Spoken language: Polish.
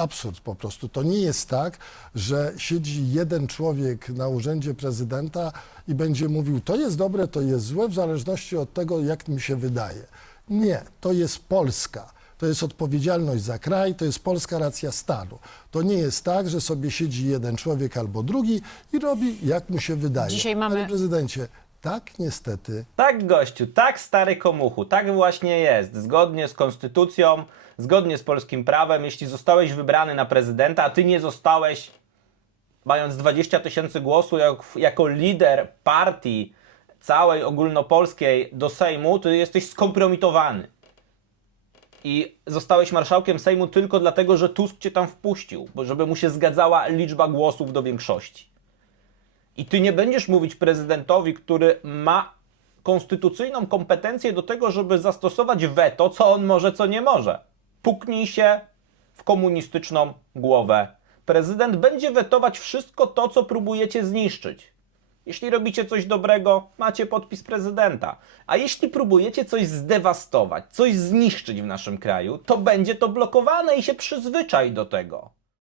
absurd po prostu. To nie jest tak, że siedzi jeden człowiek na urzędzie prezydenta i będzie mówił, to jest dobre, to jest złe, w zależności od tego, jak mi się wydaje. Nie, to jest Polska. To jest odpowiedzialność za kraj, to jest polska racja stanu. To nie jest tak, że sobie siedzi jeden człowiek albo drugi i robi, jak mu się wydaje. Dzisiaj mamy- Panie prezydencie, tak niestety Tak, gościu, tak stary komuchu, tak właśnie jest. Zgodnie z konstytucją, zgodnie z polskim prawem, jeśli zostałeś wybrany na prezydenta, a ty nie zostałeś, mając 20 tysięcy głosów, jak, jako lider partii całej ogólnopolskiej do Sejmu, to jesteś skompromitowany. I zostałeś marszałkiem Sejmu tylko dlatego, że Tusk cię tam wpuścił, bo żeby mu się zgadzała liczba głosów do większości. I ty nie będziesz mówić prezydentowi, który ma konstytucyjną kompetencję do tego, żeby zastosować weto, co on może, co nie może. Puknij się w komunistyczną głowę. Prezydent będzie wetować wszystko to, co próbujecie zniszczyć. Jeśli robicie coś dobrego, macie podpis prezydenta. A jeśli próbujecie coś zdewastować, coś zniszczyć w naszym kraju, to będzie to blokowane i się przyzwyczaj do tego.